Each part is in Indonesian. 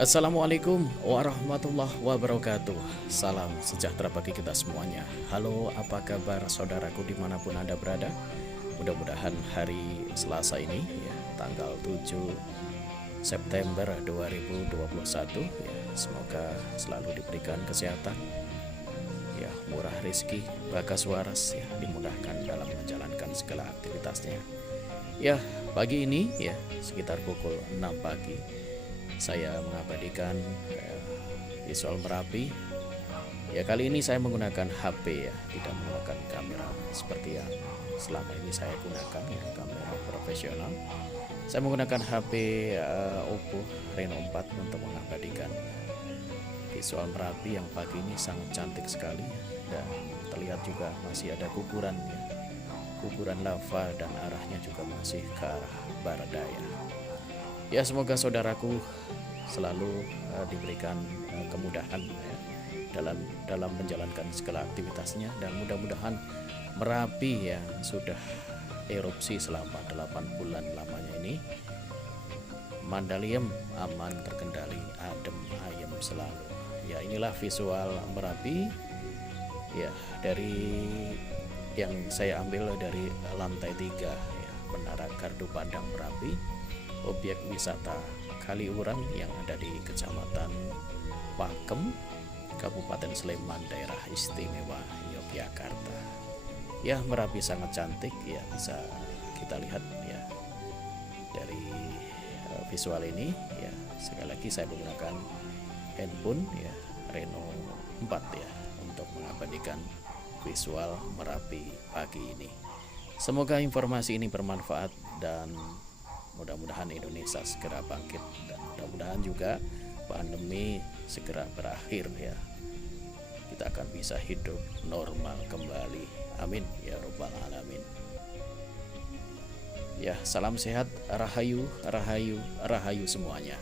Assalamualaikum warahmatullahi wabarakatuh. Salam sejahtera bagi kita semuanya. Halo, apa kabar saudaraku dimanapun Anda berada? Mudah-mudahan hari Selasa ini ya, tanggal 7 September 2021 ya, semoga selalu diberikan kesehatan ya, murah rezeki, bagas waras ya, dimudahkan dalam menjalankan segala aktivitasnya. Ya, pagi ini ya sekitar pukul 6 pagi saya mengabadikan visual Merapi. Ya, kali ini saya menggunakan HP ya, tidak menggunakan kamera seperti yang selama ini saya gunakan ya, kamera profesional. Saya menggunakan HP Oppo Reno 4 untuk mengabadikan visual Merapi yang pagi ini sangat cantik sekali ya, dan terlihat juga masih ada guguran ya, guguran lava dan arahnya juga masih ke arah barat daya. Ya, semoga saudaraku selalu diberikan kemudahan ya, dalam menjalankan segala aktivitasnya, dan mudah-mudahan Merapi yang sudah erupsi selama 8 bulan lamanya ini, Mandaliem aman terkendali, adem ayem selalu. Ya, inilah visual Merapi ya, dari yang saya ambil dari lantai 3 ya, Menara Gardu Pandang Merapi, objek wisata Kaliurang yang ada di Kecamatan Pakem, Kabupaten Sleman, Daerah Istimewa Yogyakarta. Ya, Merapi sangat cantik ya, bisa kita lihat ya dari visual ini ya. Sekali lagi saya menggunakan handphone ya, Reno 4 ya, untuk mengabadikan visual Merapi pagi ini. Semoga informasi ini bermanfaat dan mudah-mudahan Indonesia segera bangkit, dan mudah-mudahan juga pandemi segera berakhir ya. Kita akan bisa hidup normal kembali. Amin ya robbal alamin. Ya, salam sehat, rahayu, rahayu, rahayu semuanya.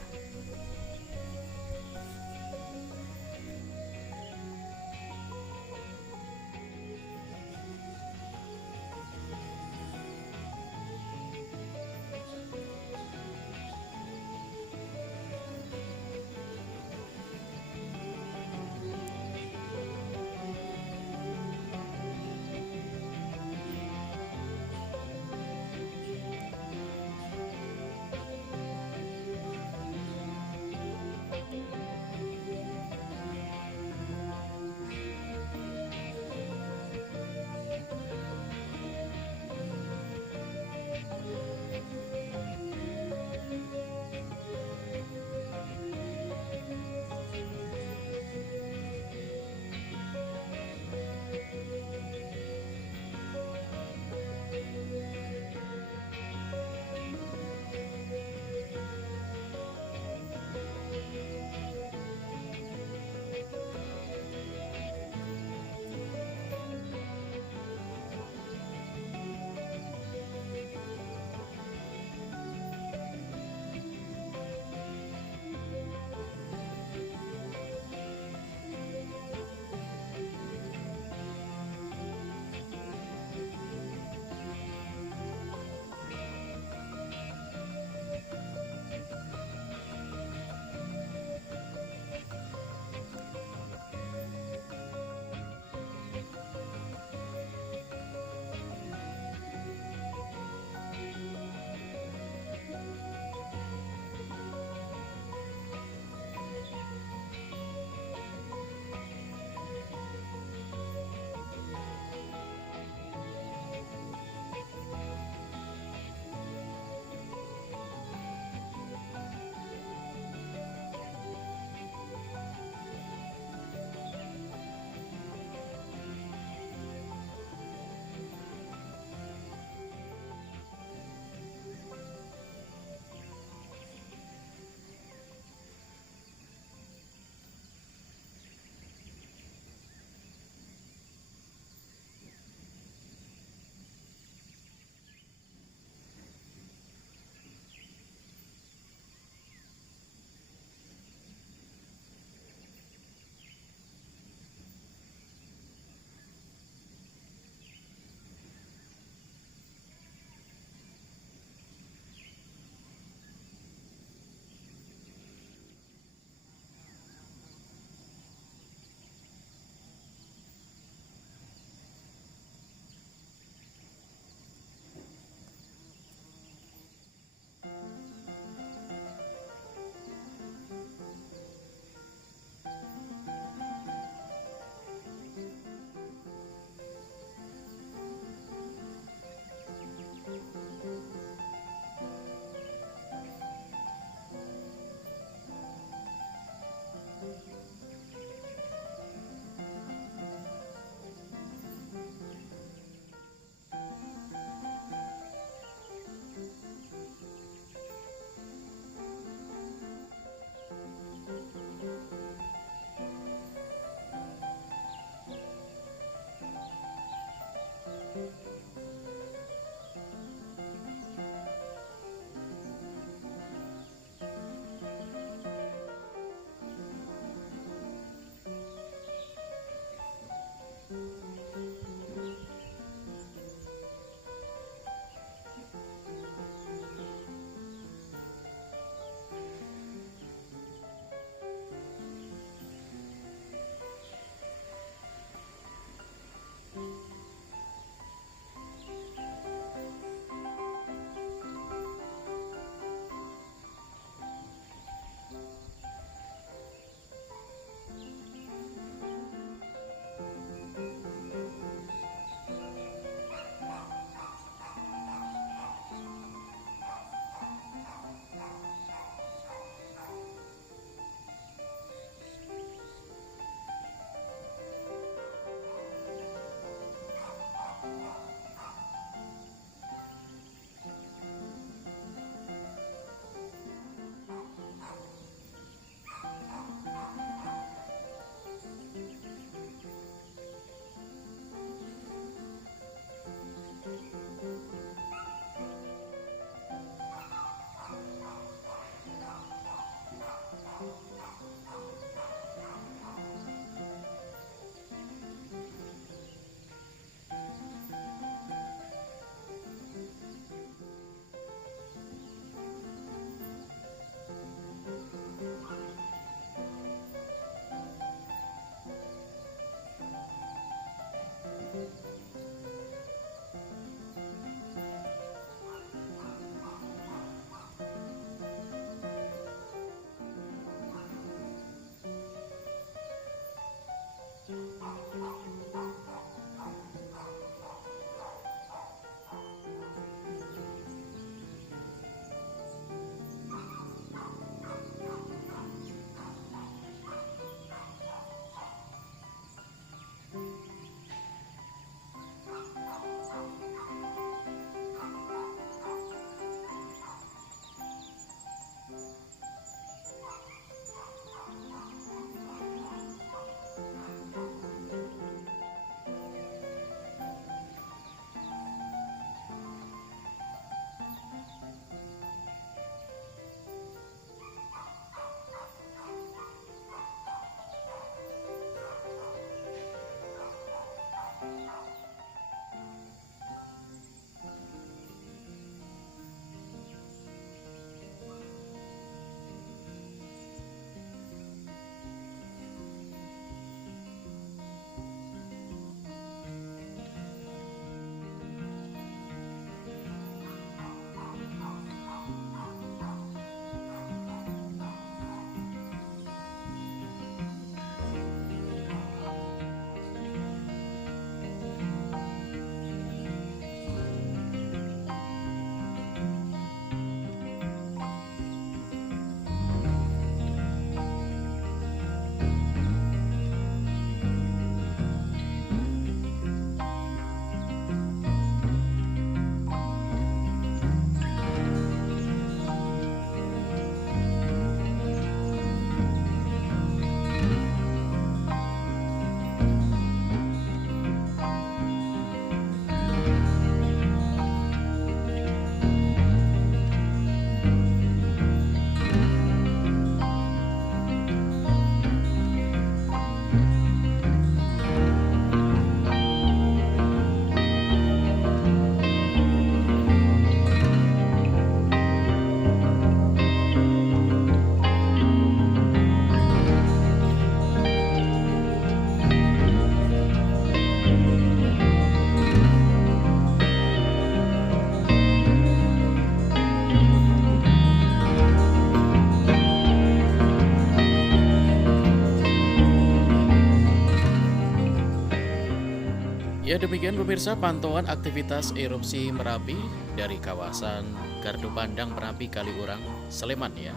Ya demikian pemirsa pantauan aktivitas erupsi Merapi dari kawasan Gardu Pandang Merapi Kaliurang, Sleman ya.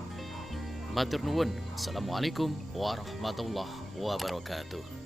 Matur nuwun. Assalamualaikum warahmatullahi wabarakatuh.